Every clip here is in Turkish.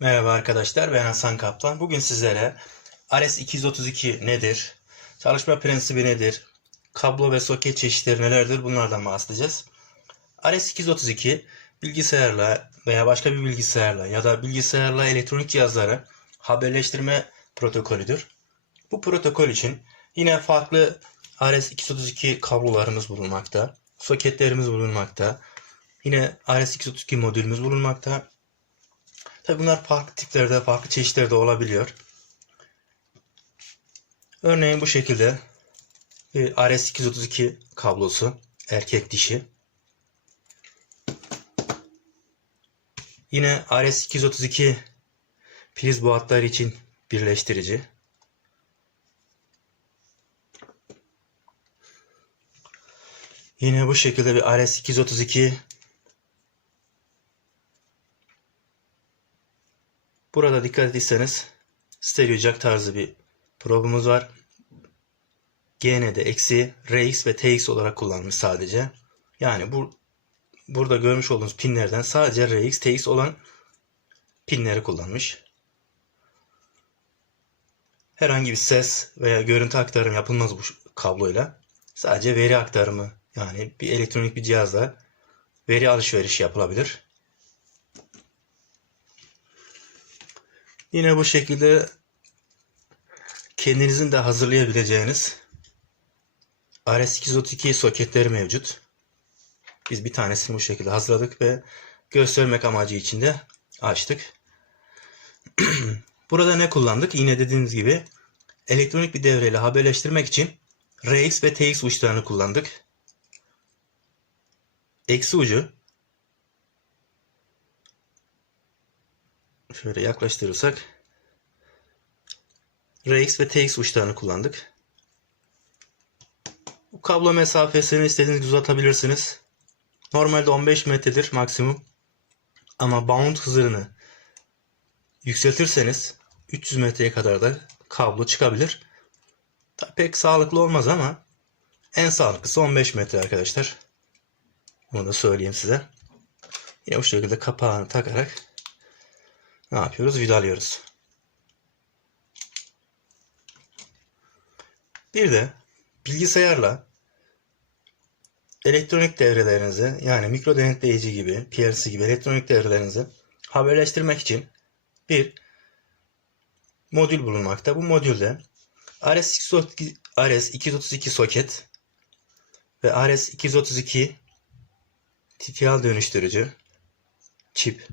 Merhaba arkadaşlar, ben Hasan Kaplan. Bugün sizlere RS232 nedir, çalışma prensibi nedir, kablo ve soket çeşitleri nelerdir bunlardan bahsedeceğiz. RS232 bilgisayarla veya başka bir bilgisayarla ya da bilgisayarla elektronik cihazları haberleştirme protokolüdür. Bu protokol için yine farklı RS232 kablolarımız bulunmakta, soketlerimiz bulunmakta, yine RS232 modülümüz bulunmakta. Tabi bunlar farklı tiplerde, farklı çeşitlerde olabiliyor. Örneğin bu şekilde bir RS232 kablosu, erkek dişi. Yine RS232 priz boğatları için birleştirici. Yine bu şekilde bir RS232 Burada dikkat ettiyseniz stereo jack tarzı bir probumuz var. GN'de eksi RX ve TX olarak kullanılmış sadece. Yani bu burada görmüş olduğunuz pinlerden sadece RX, TX olan pinleri kullanmış. Herhangi bir ses veya görüntü aktarımı yapılmaz bu kabloyla. Sadece veri aktarımı yani bir elektronik bir cihazla veri alışverişi yapılabilir. Yine bu şekilde kendinizin de hazırlayabileceğiniz RS232 soketleri mevcut. Biz bir tanesini bu şekilde hazırladık ve göstermek amacı için de açtık. Burada ne kullandık? Yine dediğimiz gibi elektronik bir devreyle haberleştirmek için RX ve TX uçlarını kullandık. Eksi ucu şöyle yaklaştırırsak RX ve TX uçlarını kullandık. Bu kablo mesafesini istediğiniz gibi uzatabilirsiniz. Normalde 15 metredir maksimum. Ama bound hızını yükseltirseniz 300 metreye kadar da kablo çıkabilir. Tabii pek sağlıklı olmaz ama en sağlıklısı 15 metre arkadaşlar. Bunu da söyleyeyim size. Yine bu şekilde kapağını takarak ne yapıyoruz? Vidalıyoruz. Bir de bilgisayarla elektronik devrelerinizi yani mikro denetleyici gibi, PLC gibi elektronik devrelerinizi haberleştirmek için bir modül bulunmakta. Bu modülde RS232, RS232 soket ve RS232 TTL dönüştürücü çip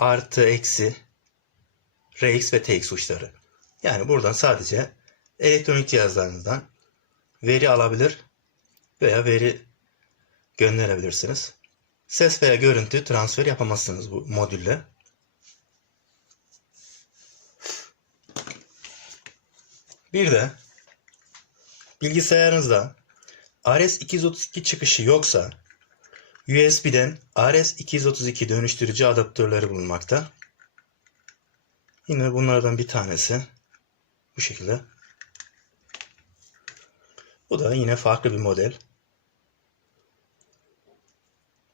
artı eksi RX ve TX uçları. Yani buradan sadece elektronik cihazlarınızdan veri alabilir veya veri gönderebilirsiniz. Ses veya görüntü transfer yapamazsınız bu modülle. Bir de bilgisayarınızda RS232 çıkışı yoksa USB'den RS232 dönüştürücü adaptörleri bulunmakta. Yine bunlardan bir tanesi bu şekilde. Bu da yine farklı bir model.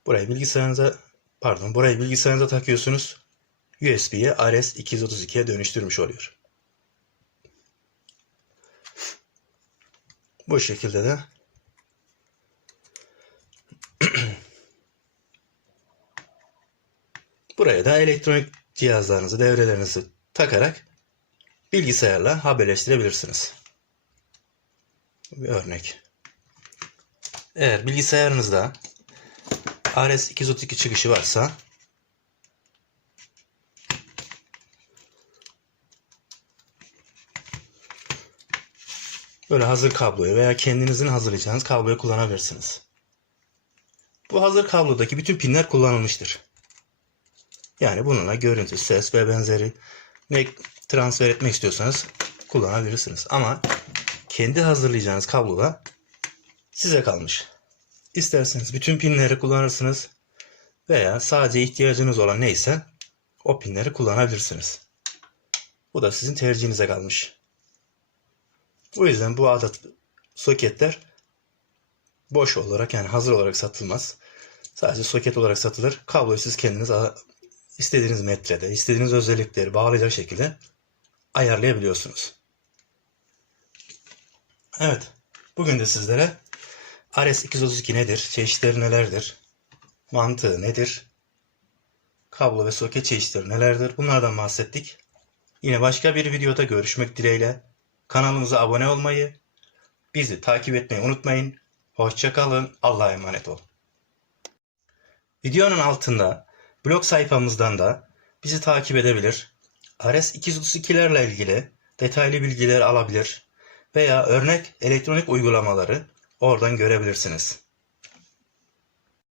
Burayı bilgisayarınıza pardon burayı bilgisayarınıza takıyorsunuz. USB'ye RS232'ye dönüştürmüş oluyor. Bu şekilde de Buraya da elektronik cihazlarınızı, devrelerinizi takarak bilgisayarla haberleştirebilirsiniz. Bir örnek. Eğer bilgisayarınızda RS232 çıkışı varsa böyle hazır kabloyu veya kendinizin hazırlayacağınız kabloyu kullanabilirsiniz. Bu hazır kablodaki bütün pinler kullanılmıştır. Yani bununla görüntü, ses ve benzeri ne transfer etmek istiyorsanız kullanabilirsiniz. Ama kendi hazırlayacağınız kabloda size kalmış. İsterseniz bütün pinleri kullanırsınız veya sadece ihtiyacınız olan neyse o pinleri kullanabilirsiniz. Bu da sizin tercihinize kalmış. O yüzden bu adet soketler boş olarak yani hazır olarak satılmaz. Sadece soket olarak satılır. Kabloyu siz kendiniz istediğiniz metrede, istediğiniz özellikleri bağlayacak şekilde ayarlayabiliyorsunuz. Evet, bugün de sizlere RS232 nedir, çeşitleri nelerdir, mantığı nedir, kablo ve soket çeşitleri nelerdir bunlardan bahsettik. Yine başka bir videoda görüşmek dileğiyle kanalımıza abone olmayı, bizi takip etmeyi unutmayın. Hoşçakalın, Allah'a emanet olun. Videonun altında blog sayfamızdan da bizi takip edebilir, RS232'lerle ilgili detaylı bilgiler alabilir veya örnek elektronik uygulamaları oradan görebilirsiniz.